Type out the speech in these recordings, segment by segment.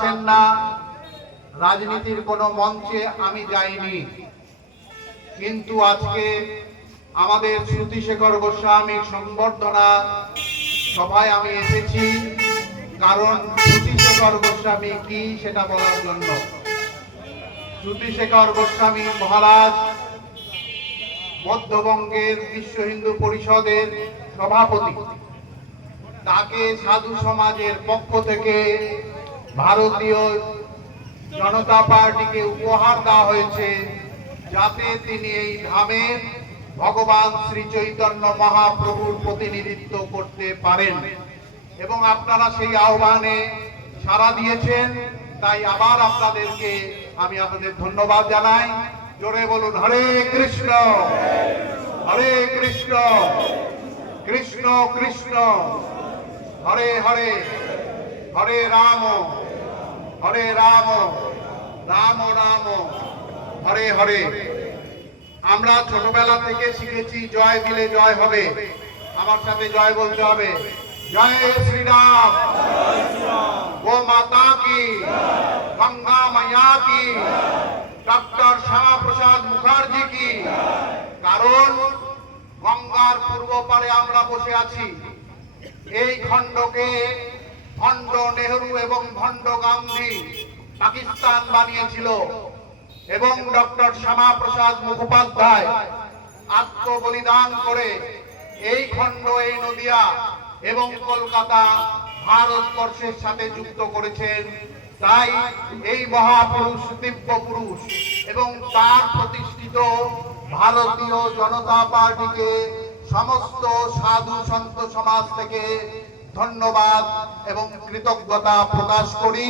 আসেন না, রাজনীতির কোনো মঞ্চে আমি যাইনি, কিন্তু আজকে আমাদের শ্রুতিশেখর গোস্বামীর সংবর্ধনা সভায় আমি এসেছি, কারণ শ্রুতিশেখর গোস্বামী কি সেটা বলার জন্য। শ্রুতিশেখর গোস্বামী মহারাজ মধ্যবঙ্গের বিশ্ব হিন্দু পরিষদের সভাপতি। তাকে সাধু সমাজের পক্ষ থেকে ভারতীয় জনতা পার্টিকে উপহার দেওয়া হয়েছে, যাতে তিনি এই ধামে ভগবান শ্রী চৈতন্য মহাপ্রভুর প্রতিনিধিত্ব করতে পারেন। এবং আপনারা সেই আহ্বানে সাড়া দিয়েছেন, তাই আবার আপনাদেরকে আমি আপনাদের ধন্যবাদ জানাই। জোরে বলুন হরে কৃষ্ণ, হরে কৃষ্ণ, কৃষ্ণ কৃষ্ণ হরে হরে, হরে রাম, হরে রাম, রাম রাম হরে হরে। আমরা ছোটবেলা থেকে শিখেছি জয় দিলে জয় হবে। আমার সাথে জয় বলতে হবে। জয় শ্রীরাম, গো মাতা কি, গঙ্গা মায়া কি, ডক্টর শ্যামাপ্রসাদ মুখার্জি কি। কারণ গঙ্গার পূর্ব পারে আমরা বসে আছি। এই খণ্ডকে ভণ্ড নেহরু এবং ভণ্ড গান্ধী পাকিস্তান বানিয়েছিল, এবং ডক্টর শ্যামাপ্রসাদ মুখোপাধ্যায় আত্মবলিদান করে এই খণ্ড, এই নদিয়া এবং কলকাতা ভারতবর্ষের সাথে যুক্ত করেছেন। তাই এই মহাপুরুষ, দিব্য পুরুষ এবং তার প্রতিষ্ঠিত ভারতীয় জনতা পার্টিকে সমস্ত সাধু সন্ত সমাজ থেকে ধন্যবাদ এবং কৃতজ্ঞতা প্রকাশ করি।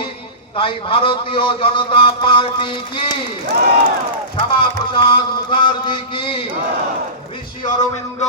তাই ভারতীয় জনতা পার্টি কি, শ্যামাপ্রসাদ মুখার্জি কি, ঋষি অরবিন্দ